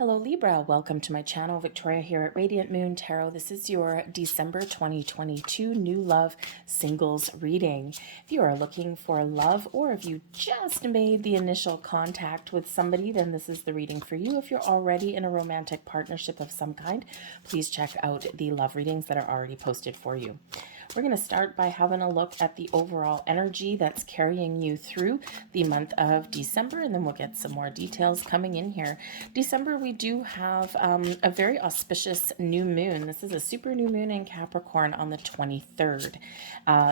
Hello Libra, welcome to my channel. Victoria here at Radiant Moon Tarot. This is your December 2022 New Love Singles reading. If you are looking for love or if you just made the initial contact with somebody, then this is the reading for you. If you're already in a romantic partnership of some kind, please check out the love readings that are already posted for you. We're going to start by having a look at the overall energy that's carrying you through the month of December, and then we'll get some more details coming in here. December, we do have a very auspicious new moon. This is a super new moon in Capricorn on the 23rd.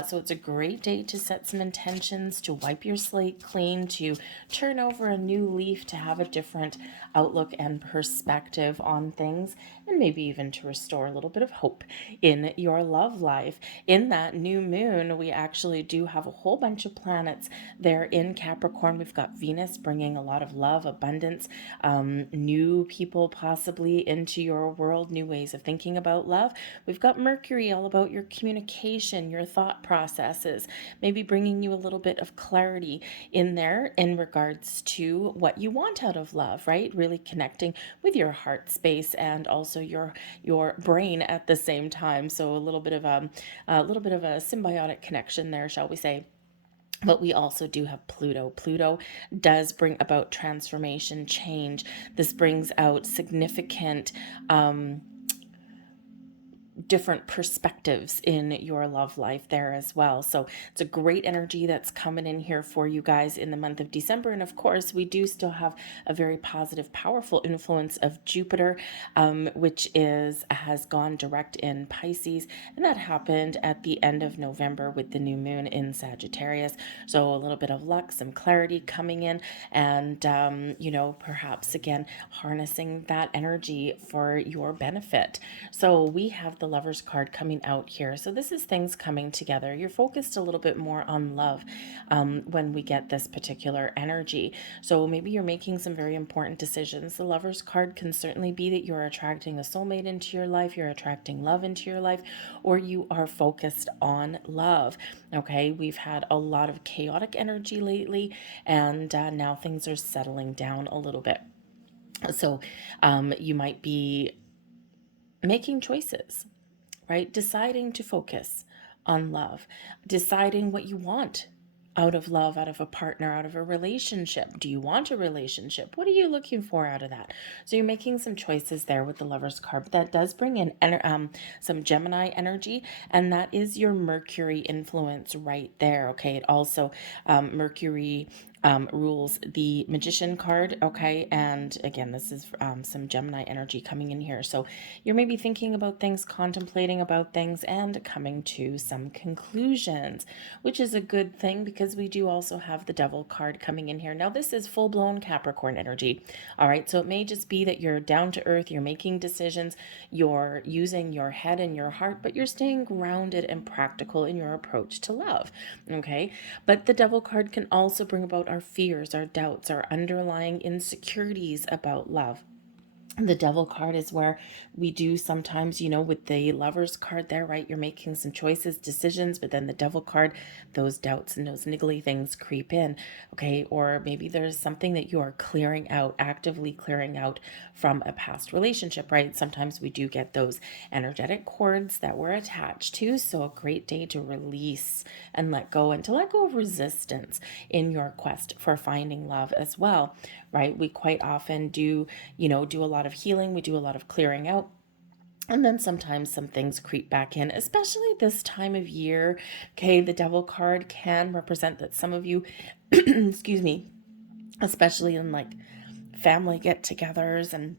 So it's a great day to set some intentions, to wipe your slate clean, to turn over a new leaf, to have a different outlook and perspective on things, and maybe even to restore a little bit of hope in your love life. In that new moon, we actually do have a whole bunch of planets there in Capricorn. We've got Venus bringing a lot of love, abundance, new people possibly into your world, new ways of thinking about love. We've got Mercury all about your communication, your thought processes, maybe bringing you a little bit of clarity in there in regards to what you want out of love, right? Really connecting with your heart space and also your brain at the same time. So a little bit of a symbiotic connection there, shall we say. But we also do have Pluto. Pluto does bring about transformation, change. This brings out significant different perspectives in your love life there as well. So it's a great energy that's coming in here for you guys in the month of December. And of course, we do still have a very positive, powerful influence of Jupiter, which has gone direct in Pisces. And that happened at the end of November with the new moon in Sagittarius. So a little bit of luck, some clarity coming in, and, perhaps again, harnessing that energy for your benefit. So we have the Lover's card coming out here. So this is things coming together. You're focused a little bit more on love when we get this particular energy. So maybe you're making some very important decisions. The Lover's card can certainly be that you're attracting a soulmate into your life, you're attracting love into your life, or you are focused on love. Okay, we've had a lot of chaotic energy lately, and now things are settling down a little bit. So you might be making choices, right? Deciding to focus on love, deciding what you want out of love, out of a partner, out of a relationship. Do you want a relationship? What are you looking for out of that? So you're making some choices there with the Lover's card, but that does bring in some Gemini energy, and that is your Mercury influence right there. Okay, it also Mercury rules the Magician card. Okay, and again, this is some Gemini energy coming in here. So you're maybe thinking about things, contemplating about things, and coming to some conclusions, which is a good thing because we do also have the Devil card coming in here. Now, this is full-blown Capricorn energy. All right, so it may just be that you're down to earth, you're making decisions, you're using your head and your heart, but you're staying grounded and practical in your approach to love. Okay, but the Devil card can also bring about our fears, our doubts, our underlying insecurities about love. The Devil card is where we do sometimes, with the Lover's card there, right? You're making some choices, decisions, but then the Devil card, those doubts and those niggly things creep in, okay? Or maybe there's something that you are clearing out, actively clearing out from a past relationship, right? Sometimes we do get those energetic cords that we're attached to. So a great day to release and let go, and to let go of resistance in your quest for finding love as well, right? We quite often do a lot of healing, we do a lot of clearing out, and then sometimes some things creep back in, especially this time of year. Okay, the Devil card can represent that some of you, excuse me, especially in like family get-togethers and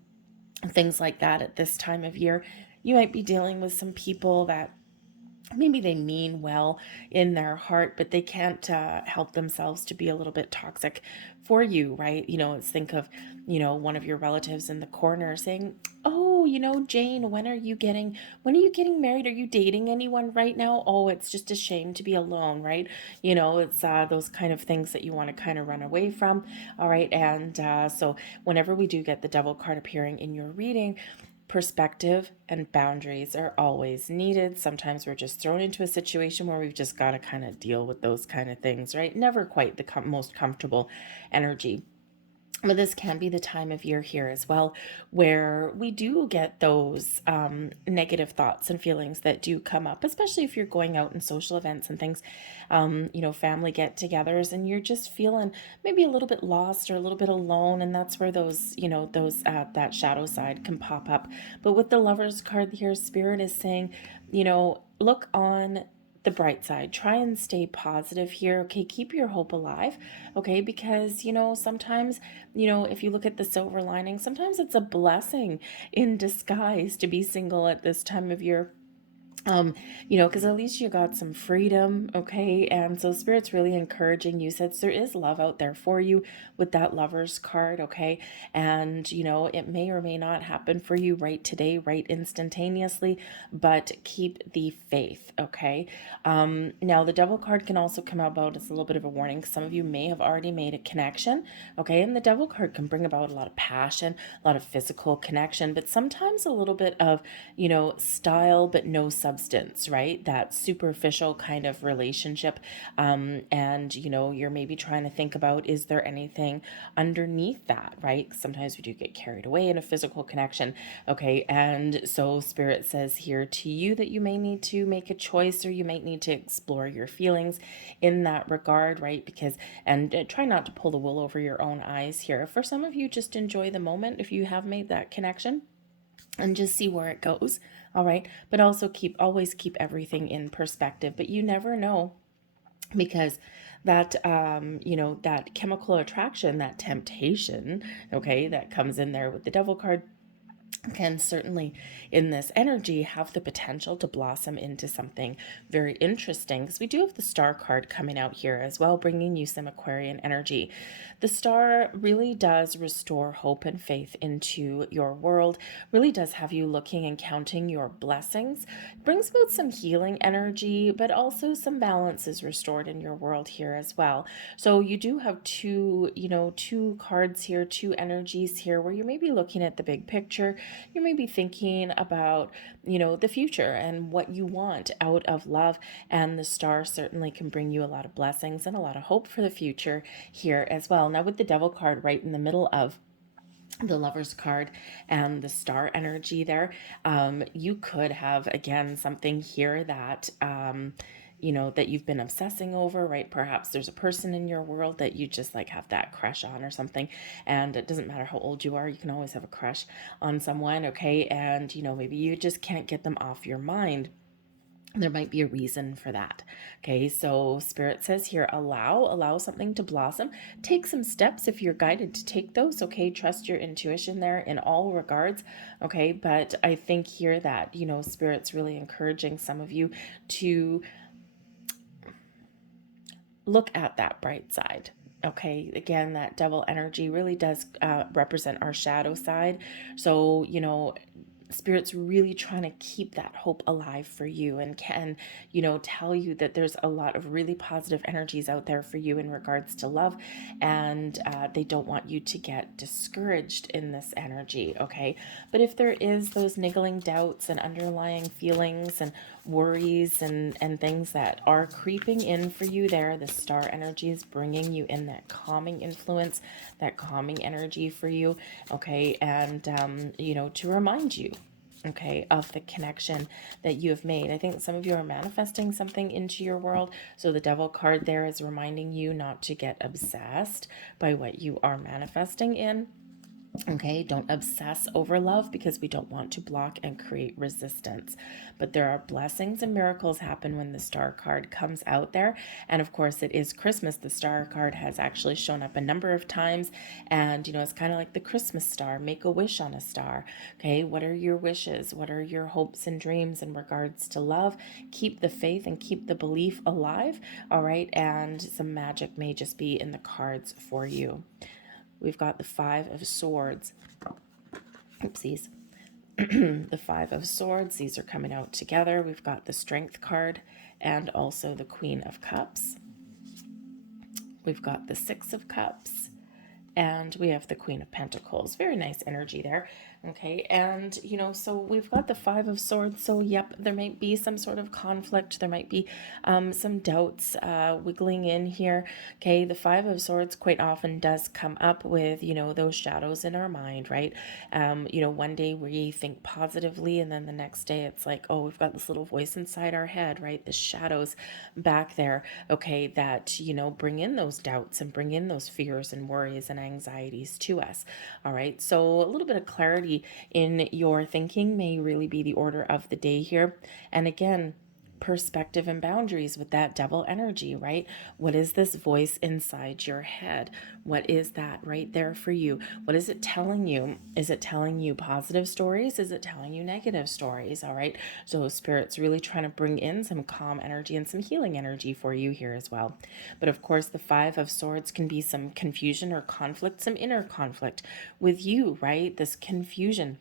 things like that at this time of year, you might be dealing with some people that maybe they mean well in their heart, but they can't help themselves to be a little bit toxic for you, right? Think of, one of your relatives in the corner saying, "Oh, Jane, when are you getting married? Are you dating anyone right now? Oh, it's just a shame to be alone," right? It's those kind of things that you want to kind of run away from. All right. And so whenever we do get the Devil card appearing in your reading, perspective and boundaries are always needed. Sometimes we're just thrown into a situation where we've just got to kind of deal with those kind of things, right? Never quite the most comfortable energy. But this can be the time of year here as well where we do get those negative thoughts and feelings that do come up, especially if you're going out in social events and things, family get togethers, and you're just feeling maybe a little bit lost or a little bit alone. And that's where that shadow side can pop up. But with the Lover's card here, Spirit is saying, look on the bright side. Try and stay positive here. Okay, keep your hope alive. Okay, because sometimes, if you look at the silver lining, sometimes it's a blessing in disguise to be single at this time of year. Because at least you got some freedom, okay? And so Spirit's really encouraging you, since there is love out there for you with that Lover's card, okay? And, it may or may not happen for you right today, right instantaneously, but keep the faith, okay? Now, the Devil card can also come about as a little bit of a warning. Some of you may have already made a connection, okay? And the Devil card can bring about a lot of passion, a lot of physical connection, but sometimes a little bit of, style, but no substance, right? That superficial kind of relationship. And, you're maybe trying to think about, is there anything underneath that, right? Sometimes we do get carried away in a physical connection, okay? And so Spirit says here to you that you may need to make a choice, or you might need to explore your feelings in that regard, right? And try not to pull the wool over your own eyes here. For some of you, just enjoy the moment if you have made that connection, and just see where it goes. All right. But also always keep everything in perspective. But you never know, because that that chemical attraction, that temptation, okay, that comes in there with the Devil card, can certainly, in this energy, have the potential to blossom into something very interesting, because we do have the Star card coming out here as well, bringing you some Aquarian energy. The Star really does restore hope and faith into your world, really does have you looking and counting your blessings. It brings about some healing energy, but also some balance is restored in your world here as well. So you do have two cards here, two energies here, where you may be looking at the big picture. You may be thinking about, the future and what you want out of love. And the Star certainly can bring you a lot of blessings and a lot of hope for the future here as well. Now, with the Devil card right in the middle of the Lover's card and the Star energy there, you could have, again, something here that that you've been obsessing over, right? Perhaps there's a person in your world that you just like have that crush on or something. And it doesn't matter how old you are, you can always have a crush on someone, okay? And, maybe you just can't get them off your mind. There might be a reason for that. Okay, so Spirit says here, allow something to blossom. Take some steps if you're guided to take those. Okay, trust your intuition there in all regards. Okay, but I think here that, Spirit's really encouraging some of you to look at that bright side. Okay, again, that Devil energy really does represent our shadow side. So, Spirit's really trying to keep that hope alive for you, and can, tell you that there's a lot of really positive energies out there for you in regards to love. And they don't want you to get discouraged in this energy, okay? But if there is those niggling doubts and underlying feelings and worries and things that are creeping in for you there, the Star energy is bringing you in that calming influence, that calming energy for you, okay? And, to remind you, okay, of the connection that you have made. I think some of you are manifesting something into your world. So the Devil card there is reminding you not to get obsessed by what you are manifesting in. Okay, don't obsess over love, because we don't want to block and create resistance. But there are blessings and miracles happen when the Star card comes out there. And of course, it is Christmas. The Star card has actually shown up a number of times. And, it's kind of like the Christmas star. Make a wish on a star. Okay, what are your wishes? What are your hopes and dreams in regards to love? Keep the faith and keep the belief alive. All right, and some magic may just be in the cards for you. We've got the Five of Swords. Oopsies. The Five of Swords. These are coming out together. We've got the Strength card and also the Queen of Cups. We've got the Six of Cups. And we have the Queen of Pentacles. Very nice energy there. Okay, and so we've got the Five of Swords. So, yep, there might be some sort of conflict. There might be some doubts wiggling in here. Okay, the Five of Swords quite often does come up with, those shadows in our mind, right? One day we think positively, and then the next day it's like, oh, we've got this little voice inside our head, right? The shadows back there, okay, that, bring in those doubts and bring in those fears and worries and anxieties to us. All right, so a little bit of clarity in your thinking may really be the order of the day here. And again, perspective and boundaries with that devil energy, right? What is this voice inside your head? What is that right there for you? What is it telling you? Is it telling you positive stories? Is it telling you negative stories? All right. So Spirit's really trying to bring in some calm energy and some healing energy for you here as well. But of course, the Five of Swords can be some confusion or conflict, some inner conflict with you, right? This confusion,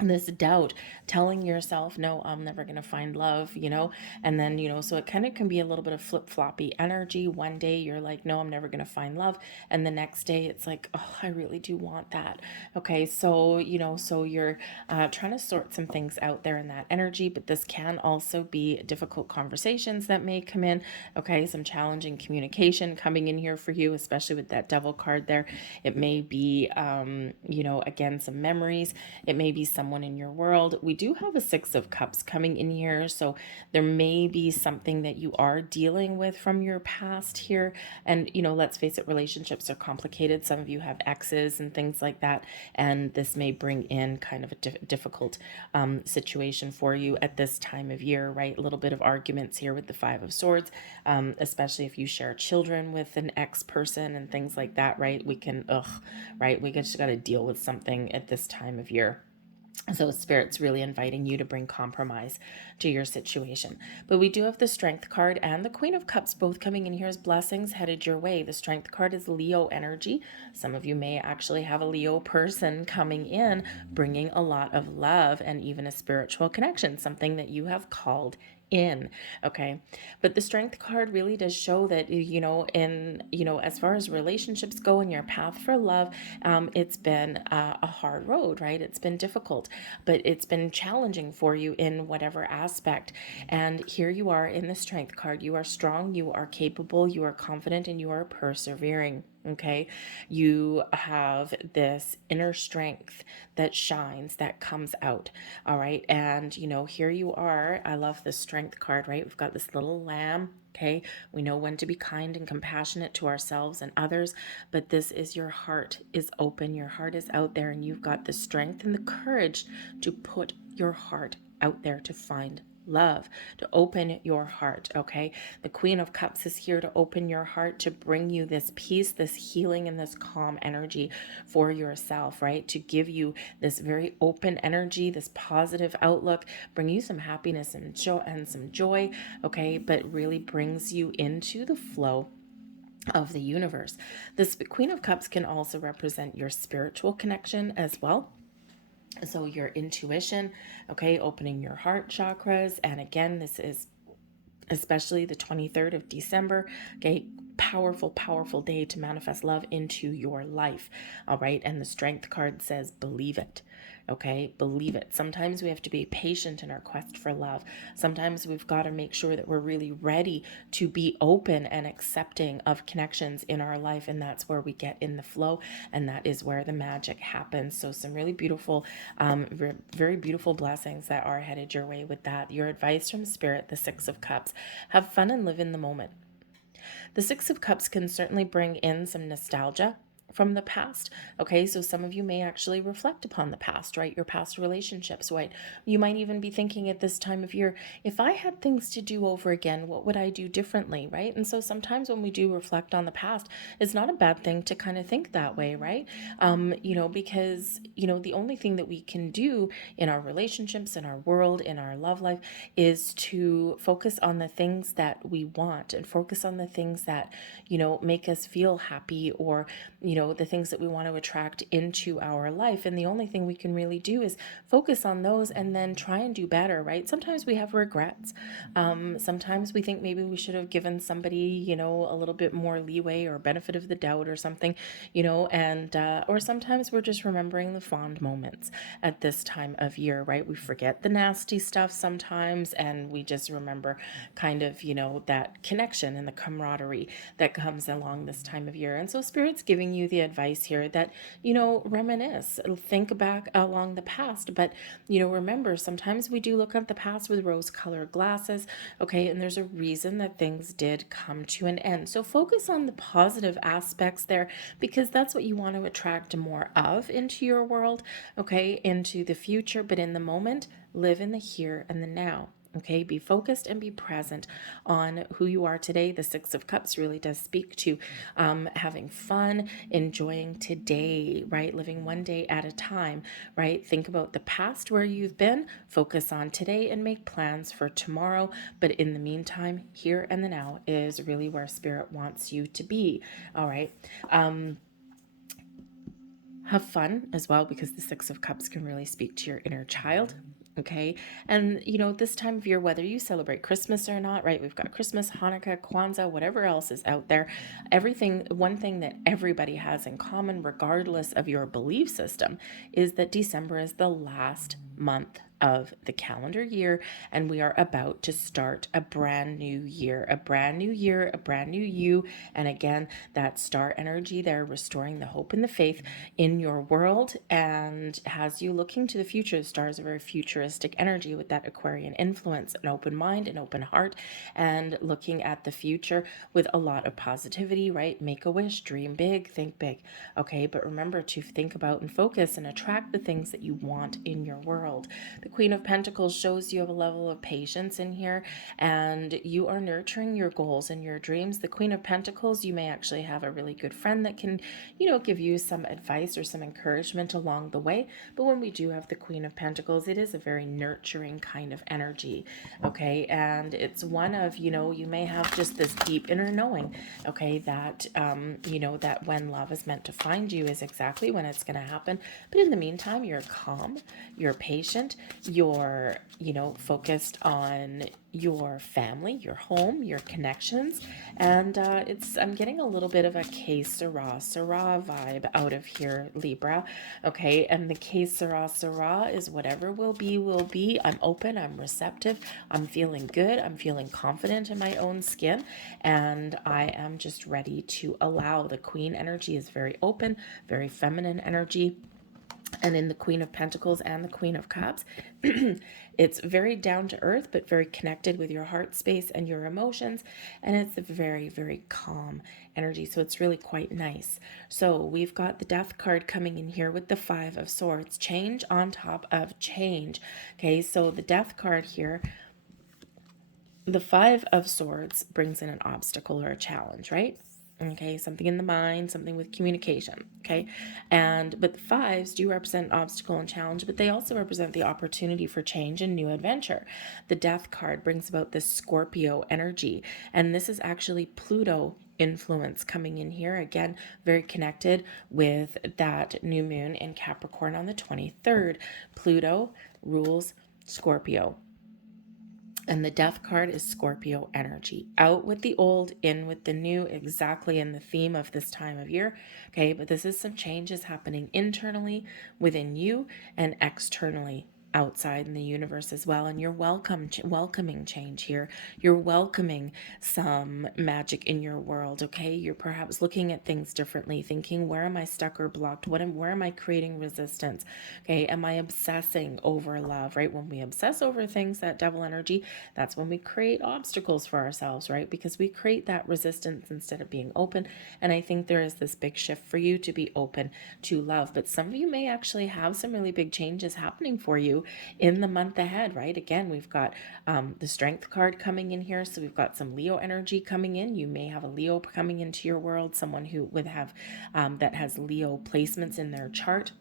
this doubt, telling yourself, no, I'm never going to find love, and then, so it kind of can be a little bit of flip-floppy energy. One day you're like, no, I'm never going to find love, and the next day it's like, oh, I really do want that. Okay, so so you're trying to sort some things out there in that energy, but this can also be difficult conversations that may come in. Okay, some challenging communication coming in here for you, especially with that devil card there. It may be again, some memories. It may be someone in your world. We do have a Six of Cups coming in here, so there may be something that you are dealing with from your past here. And let's face it, relationships are complicated. Some of you have exes and things like that, and this may bring in kind of a difficult situation for you at this time of year, right? A little bit of arguments here with the Five of Swords, especially if you share children with an ex person and things like that, right? We can, right? We just got to deal with something at this time of year. So Spirit's really inviting you to bring compromise to your situation. But we do have the Strength card and the Queen of Cups both coming in here as blessings headed your way. The Strength card is Leo energy. Some of you may actually have a Leo person coming in, bringing a lot of love and even a spiritual connection, something that you have called in. Okay, but the Strength card really does show that as far as relationships go in your path for love, it's been a hard road, right? It's been difficult, but it's been challenging for you in whatever aspect. And here you are in the Strength card. You are strong, you are capable, you are confident, and you are persevering. Okay, you have this inner strength that shines, that comes out. All right, and here you are. I love the Strength card, right? We've got this little lamb. Okay, we know when to be kind and compassionate to ourselves and others, but this is your heart is open, your heart is out there, and you've got the strength and the courage to put your heart out there to find love, to open your heart. Okay, the Queen of Cups is here to open your heart, to bring you this peace, this healing, and this calm energy for yourself, right? To give you this very open energy, this positive outlook, bring you some happiness and some joy. Okay, but really brings you into the flow of the universe. This Queen of Cups can also represent your spiritual connection as well. So your intuition, okay, opening your heart chakras. And again, this is especially the 23rd of December, okay, powerful day to manifest love into your life. All right, and the Strength card says believe it. Okay, believe it. Sometimes we have to be patient in our quest for love. Sometimes we've got to make sure that we're really ready to be open and accepting of connections in our life, and that's where we get in the flow, and that is where the magic happens. So some really beautiful, very beautiful blessings that are headed your way with that. Your advice from Spirit, the Six of Cups: have fun and live in the moment. The Six of Cups can certainly bring in some nostalgia from the past. Okay, so some of you may actually reflect upon the past, right? Your past relationships, right? You might even be thinking at this time of year, if I had things to do over again, what would I do differently, right? And so sometimes when we do reflect on the past, it's not a bad thing to kind of think that way, right? Because the only thing that we can do in our relationships, in our world, in our love life, is to focus on the things that we want and focus on the things that make us feel happy, or the things that we want to attract into our life. And the only thing we can really do is focus on those and then try and do better, right? Sometimes we have regrets. Sometimes we think maybe we should have given somebody, a little bit more leeway or benefit of the doubt or something, and, or sometimes we're just remembering the fond moments at this time of year, right? We forget the nasty stuff sometimes, and we just remember kind of, that connection and the camaraderie that comes along this time of year. And so Spirit's giving you the advice here that, reminisce, think back along the past, but, remember, sometimes we do look at the past with rose-colored glasses, okay? And there's a reason that things did come to an end. So focus on the positive aspects there, because that's what you want to attract more of into your world, okay, into the future. But in the moment, live in the here and the now. Okay, be focused and be present on who you are today. The Six of Cups really does speak to having fun, enjoying today, right? Living one day at a time, right? Think about the past where you've been, focus on today, and make plans for tomorrow. But in the meantime, here and the now is really where Spirit wants you to be. All right. Have fun as well, because the Six of Cups can really speak to your inner child. Okay. And, this time of year, whether you celebrate Christmas or not, right? We've got Christmas, Hanukkah, Kwanzaa, whatever else is out there. One thing that everybody has in common, regardless of your belief system, is that December is the last month of the calendar year, and we are about to start a brand new year, a brand new year, a brand new you. And again, that star energy there, restoring the hope and the faith in your world, and has you looking to the future. The stars are very futuristic energy with that Aquarian influence, an open mind, an open heart, and looking at the future with a lot of positivity, right? Make a wish, dream big, think big. Okay, but remember to think about and focus and attract the things that you want in your world. The Queen of Pentacles shows you have a level of patience in here, and you are nurturing your goals and your dreams. The Queen of Pentacles, you may actually have a really good friend that can, give you some advice or some encouragement along the way. But when we do have the Queen of Pentacles, it is a very nurturing kind of energy, okay? And it's one of, you may have just this deep inner knowing, okay, that, that when love is meant to find you is exactly when it's going to happen. But in the meantime, you're calm, you're patient, you're, focused on your family, your home, your connections. And I'm getting a little bit of a que sera vibe out of here, Libra. Okay, and the que sera is whatever will be, will be. I'm open, I'm receptive, I'm feeling good, I'm feeling confident in my own skin, and I am just ready to allow. The Queen energy is very open, very feminine energy. And in the Queen of Pentacles and the Queen of Cups, it's very down to earth, but very connected with your heart space and your emotions. And it's a very, very calm energy. So it's really quite nice. So we've got the Death card coming in here with the Five of Swords, change on top of change. Okay, so the Death card here, the Five of Swords brings in an obstacle or a challenge, right? Okay, something in the mind, something with communication, okay? But the fives do represent obstacle and challenge, but they also represent the opportunity for change and new adventure. The Death card brings about this Scorpio energy, and this is actually Pluto influence coming in here. Again, very connected with that new moon in Capricorn on the 23rd. Pluto rules Scorpio. And the Death card is Scorpio energy. Out with the old, in with the new, exactly in the theme of this time of year. Okay, but this is some changes happening internally within you and externally outside in the universe as well. And you're welcoming change here. You're welcoming some magic in your world, okay? You're perhaps looking at things differently, thinking, where am I stuck or blocked? Where am I creating resistance? Okay, am I obsessing over love, right? When we obsess over things, that devil energy, that's when we create obstacles for ourselves, right? Because we create that resistance instead of being open. And I think there is this big shift for you to be open to love. But some of you may actually have some really big changes happening for you in the month ahead, right? Again, we've got the Strength card coming in here. So we've got some Leo energy coming in. You may have a Leo coming into your world, someone who would have that has Leo placements in their chart.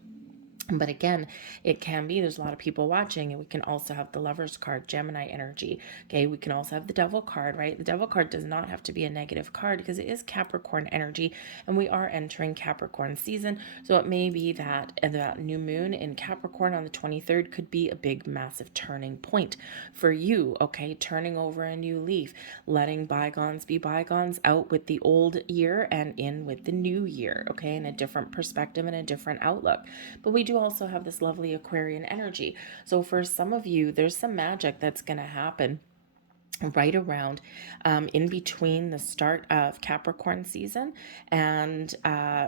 But again, it can be, there's a lot of people watching, and we can also have the Lovers card, Gemini energy. Okay, we can also have the Devil card, right? The Devil card does not have to be a negative card because it is Capricorn energy, and we are entering Capricorn season. So it may be that that new moon in Capricorn on the 23rd could be a big, massive turning point for you. Okay, turning over a new leaf, letting bygones be bygones, out with the old year and in with the new year. Okay, in a different perspective and a different outlook. But we do also have this lovely Aquarian energy. So for some of you, there's some magic that's going to happen right around in between the start of Capricorn season and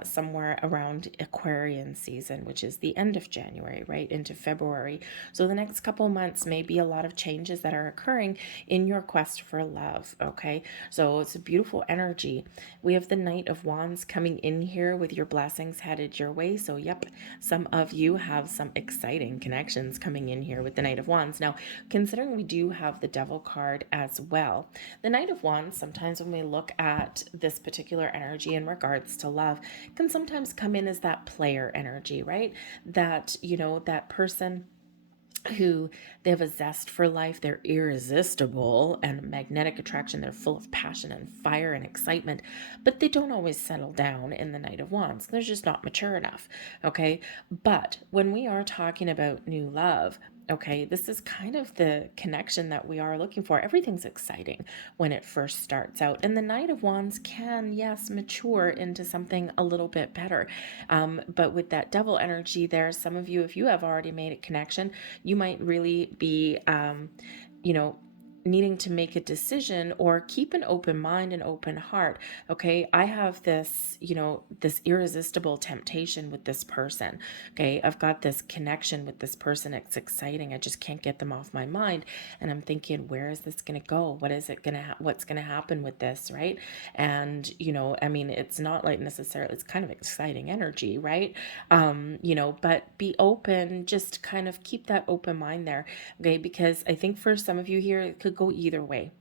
somewhere around Aquarian season, which is the end of January, right into February. So the next couple months may be a lot of changes that are occurring in your quest for love. Okay, so it's a beautiful energy. We have the Knight of Wands coming in here with your blessings headed your way. So yep, some of you have some exciting connections coming in here with the Knight of Wands. Now, considering we do have the Devil card as well, the Knight of Wands, sometimes when we look at this particular energy in regards to love, can sometimes come in as that player energy, right? That, that person who, they have a zest for life, they're irresistible and magnetic attraction, they're full of passion and fire and excitement, but they don't always settle down in the Knight of Wands. They're just not mature enough. Okay, but when we are talking about new love, okay, this is kind of the connection that we are looking for. Everything's exciting when it first starts out, and the Knight of Wands can, yes, mature into something a little bit better. But with that Devil energy there, some of you, if you have already made a connection, you might really be, you know, needing to make a decision or keep an open mind and open heart. Okay, I have this, this irresistible temptation with this person. Okay, I've got this connection with this person. It's exciting. I just can't get them off my mind, and I'm thinking, where is this going to go? What is it going to what's going to happen with this, right? And I mean, it's not like necessarily, it's kind of exciting energy, right? But be open, just kind of keep that open mind there. Okay, because I think for some of you here, it could go either way.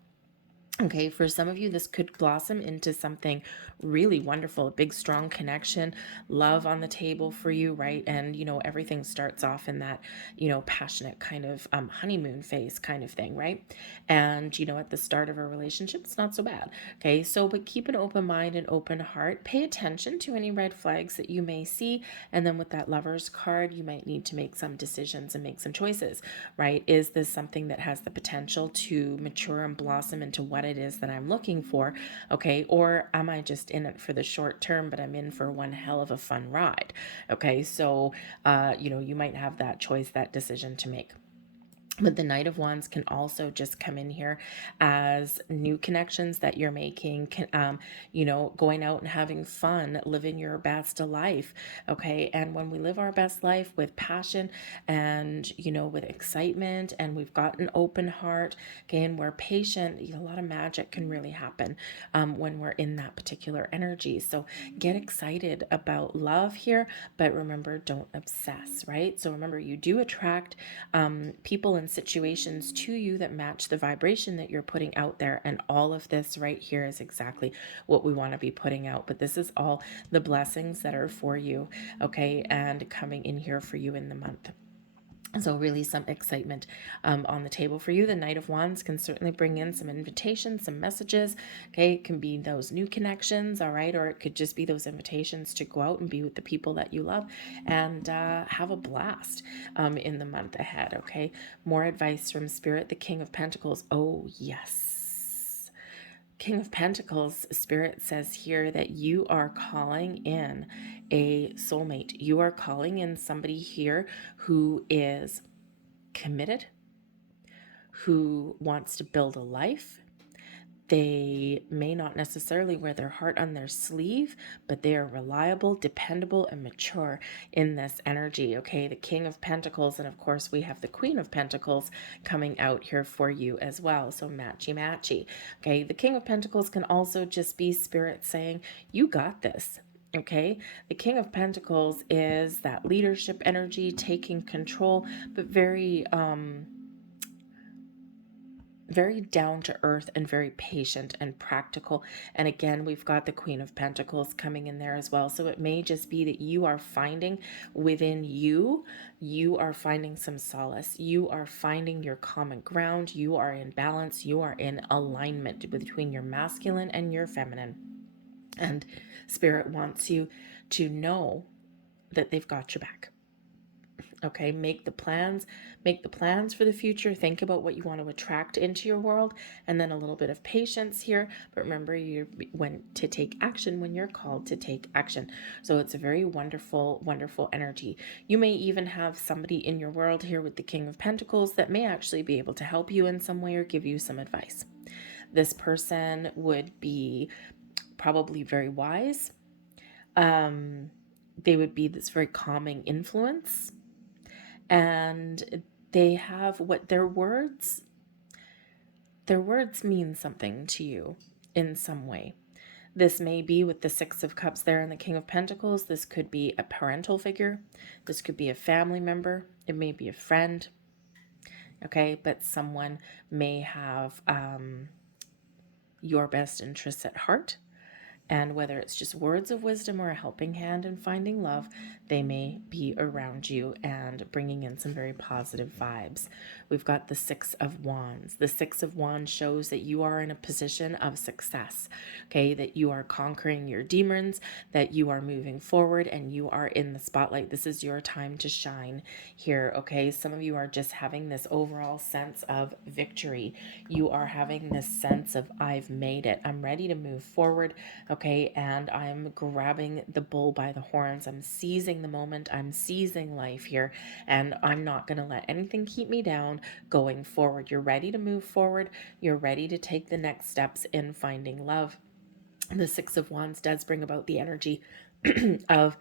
Okay, for some of you, this could blossom into something really wonderful, a big, strong connection, love on the table for you, right? And, everything starts off in that, passionate kind of honeymoon phase kind of thing, right? And, at the start of a relationship, it's not so bad. Okay, so, but keep an open mind and open heart. Pay attention to any red flags that you may see. And then with that Lovers card, you might need to make some decisions and make some choices, right? Is this something that has the potential to mature and blossom into what it is that I'm looking for? Okay, or am I just in it for the short term, but I'm in for one hell of a fun ride? Okay, so you might have that choice, that decision to make. But the Knight of Wands can also just come in here as new connections that you're making, going out and having fun, living your best life. Okay. And when we live our best life with passion and, with excitement, and we've got an open heart, okay, and we're patient, a lot of magic can really happen when we're in that particular energy. So get excited about love here, but remember, don't obsess, right? So remember, you do attract people and situations to you that match the vibration that you're putting out there. And all of this right here is exactly what we want to be putting out. But this is all the blessings that are for you, okay, and coming in here for you in the month. So really some excitement on the table for you. The Knight of Wands can certainly bring in some invitations, some messages. Okay, it can be those new connections, all right, or it could just be those invitations to go out and be with the people that you love and have a blast in the month ahead. Okay, more advice from Spirit. The King of Pentacles. Oh yes. King of Pentacles, Spirit says here that you are calling in a soulmate. You are calling in somebody here who is committed, who wants to build a life. They may not necessarily wear their heart on their sleeve, but they are reliable, dependable, and mature in this energy. Okay, the King of Pentacles, and of course we have the Queen of Pentacles coming out here for you as well. So matchy matchy. Okay, the King of Pentacles can also just be Spirit saying, you got this. Okay, the King of Pentacles is that leadership energy, taking control, but very very down to earth and very patient and practical. And again, we've got the Queen of Pentacles coming in there as well. So it may just be that you are finding within you, you are finding some solace. You are finding your common ground. You are in balance. You are in alignment between your masculine and your feminine. And Spirit wants you to know that they've got your back. Okay, make the plans for the future. Think about what you want to attract into your world, and then a little bit of patience here. But remember, you when to take action when you're called to take action. So it's a very wonderful, wonderful energy. You may even have somebody in your world here with the King of Pentacles that may actually be able to help you in some way or give you some advice. This person would be probably very wise. They would be this very calming influence. And they have what their words mean something to you in some way. This may be with the Six of Cups there and the King of Pentacles. This could be a parental figure. This could be a family member. It may be a friend. Okay, but someone may have your best interests at heart. And whether it's just words of wisdom or a helping hand in finding love, they may be around you and bringing in some very positive vibes. We've got the Six of Wands. The Six of Wands shows that you are in a position of success, okay? That you are conquering your demons, that you are moving forward, and you are in the spotlight. This is your time to shine here, okay? Some of you are just having this overall sense of victory. You are having this sense of, I've made it. I'm ready to move forward. Okay, and I'm grabbing the bull by the horns. I'm seizing the moment. I'm seizing life here, and I'm not going to let anything keep me down going forward. You're ready to move forward. You're ready to take the next steps in finding love. The Six of Wands does bring about the energy of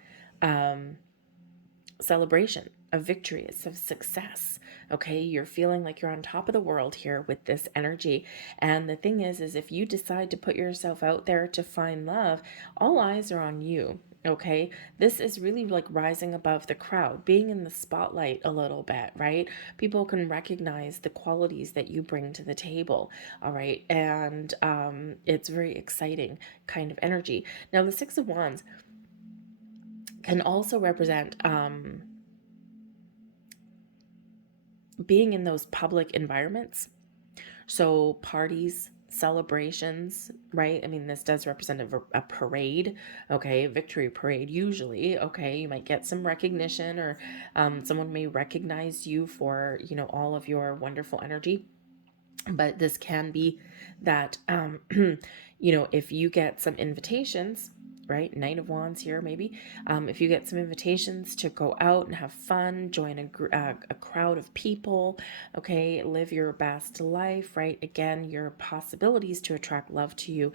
celebration, of victory, it's of success. Okay, you're feeling like you're on top of the world here with this energy. And the thing is if you decide to put yourself out there to find love, all eyes are on you. Okay, this is really like rising above the crowd, being in the spotlight a little bit, right? People can recognize the qualities that you bring to the table. All right, and it's very exciting kind of energy. Now the Six of Wands can also represent being in those public environments. So parties, celebrations, right? I mean, this does represent a parade, okay? Victory parade, usually, okay? You might get some recognition, or someone may recognize you for, all of your wonderful energy. But this can be that, if you get some invitations, right? Knight of Wands here, maybe. If you get some invitations to go out and have fun, join a crowd of people, okay, live your best life, right? Again, your possibilities to attract love to you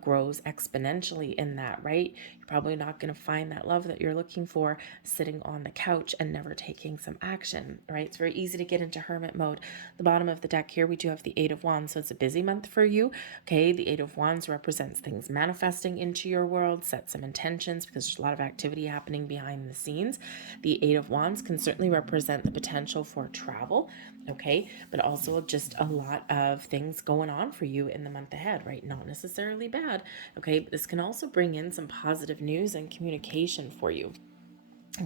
grows exponentially in that, right? You're probably not going to find that love that you're looking for sitting on the couch and never taking some action, right? It's very easy to get into hermit mode. The bottom of the deck here, we do have the Eight of Wands, so it's a busy month for you, okay? The Eight of Wands represents things manifesting into your world. Set some intentions because there's a lot of activity happening behind the scenes. The Eight of Wands can certainly represent the potential for travel, okay, but also just a lot of things going on for you in the month ahead, right? Not necessarily bad, okay, but this can also bring in some positive news and communication for you.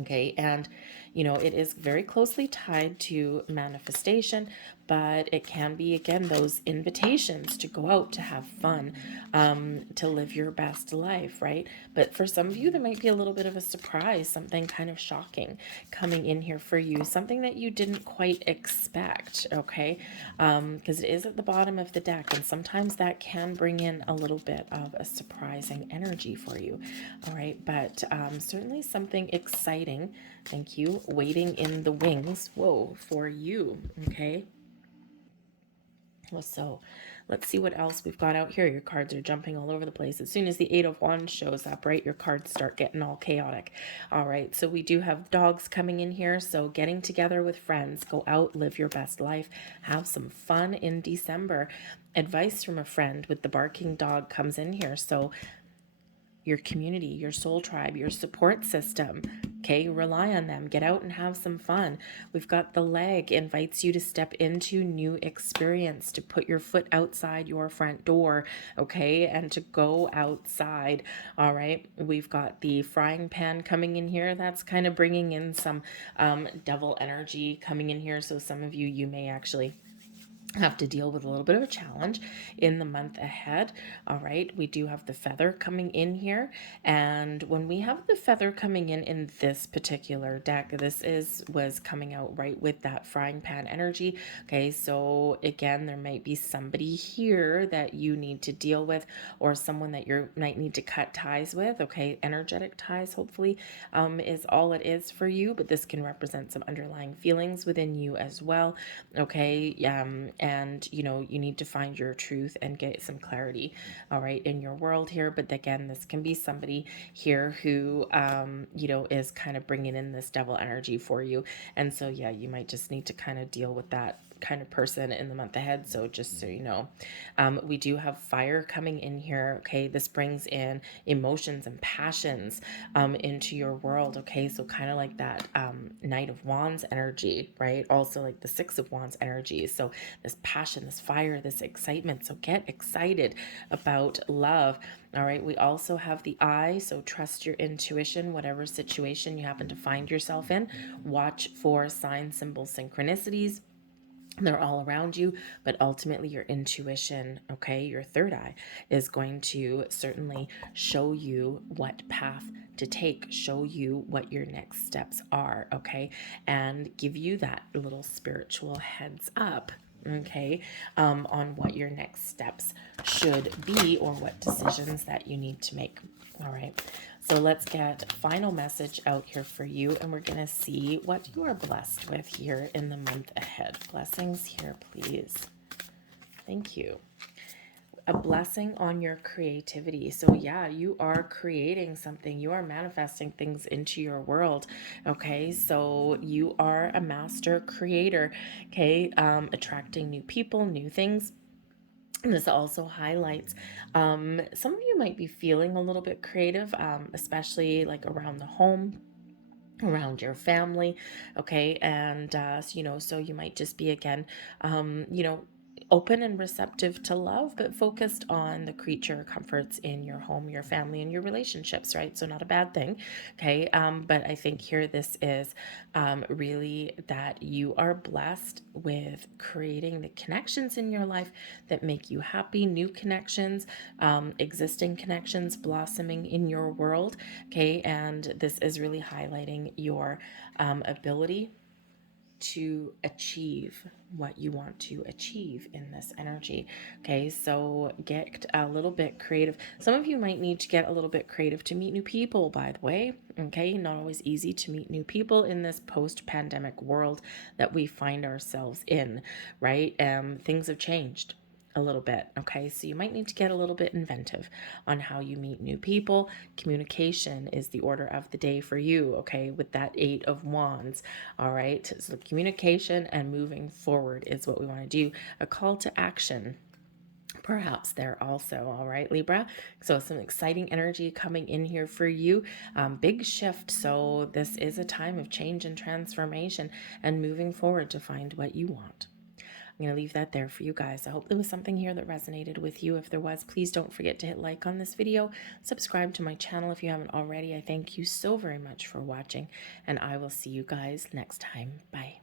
Okay, and it is very closely tied to manifestation, but it can be, again, those invitations to go out, to have fun, to live your best life, right? But for some of you, there might be a little bit of a surprise, something kind of shocking coming in here for you, something that you didn't quite expect, okay? Because it is at the bottom of the deck, and sometimes that can bring in a little bit of a surprising energy for you, all right? But certainly something exciting, thank you, waiting in the wings, for you, okay? So let's see what else we've got out here. Your cards are jumping all over the place. As soon as the Eight of Wands shows up, right, your cards start getting all chaotic. All right, so we do have dogs coming in here. So getting together with friends, go out, live your best life, have some fun in December. Advice from a friend with the barking dog comes in here. So your community, your soul tribe, your support system, Okay, rely on them. Get out and have some fun. We've got the leg, invites you to step into new experience, to put your foot outside your front door, okay, and to go outside. All right, we've got the frying pan coming in here. That's kind of bringing in some devil energy coming in here. So some of you, you may actually have to deal with a little bit of a challenge in the month ahead. All right, we do have the feather coming in here, and when we have the feather coming in this particular deck, was coming out right with that frying pan energy. Okay, so again, there might be somebody here that you need to deal with, or someone that you might need to cut ties with. Okay, energetic ties hopefully is all it is for you, but this can represent some underlying feelings within you as well. Okay, and you know, you need to find your truth and get some clarity, all right, in your world here. But again, this can be somebody here who you know, is kind of bringing in this devil energy for you. And so yeah, you might just need to kind of deal with that kind of person in the month ahead. So just so you know, we do have fire coming in here. Okay, this brings in emotions and passions into your world. Okay, so kind of like that Knight of Wands energy, right? Also like the Six of Wands energy. So this passion, this fire, this excitement. So get excited about love. All right, we also have the eye, so trust your intuition, whatever situation you happen to find yourself in. Watch for signs, symbols, synchronicities. They're all around you, but ultimately your intuition, okay, your third eye, is going to certainly show you what path to take, show you what your next steps are, okay, and give you that little spiritual heads up, okay, on what your next steps should be, or what decisions that you need to make. All right, so let's get final message out here for you, and we're going to see what you are blessed with here in the month ahead. Blessings here, please. Thank you. A blessing on your creativity. So yeah, you are creating something. You are manifesting things into your world. Okay, so you are a master creator. Okay, attracting new people, new things. And this also highlights some of you might be feeling a little bit creative, especially like around the home, around your family. Okay, and so, you know, so you might just be again, you know, open and receptive to love, but focused on the creature comforts in your home, your family, and your relationships, right? So not a bad thing. Okay, but I think here this is really that you are blessed with creating the connections in your life that make you happy, new connections, existing connections blossoming in your world. Okay, and this is really highlighting your ability to achieve what you want to achieve in this energy. Okay, so get a little bit creative. Some of you might need to get a little bit creative to meet new people, by the way. Okay, not always easy to meet new people in this post-pandemic world that we find ourselves in, right? Things have changed a little bit. Okay, so you might need to get a little bit inventive on how you meet new people. Communication is the order of the day for you, okay, with that Eight of Wands. All right, so communication and moving forward is what we want to do. A call to action perhaps there also. All right, Libra, so some exciting energy coming in here for you. Big shift, so this is a time of change and transformation and moving forward to find what you want. I'm going to leave that there for you guys. I hope there was something here that resonated with you. If there was, please don't forget to hit like on this video. Subscribe to my channel if you haven't already. I thank you so very much for watching, and I will see you guys next time. Bye.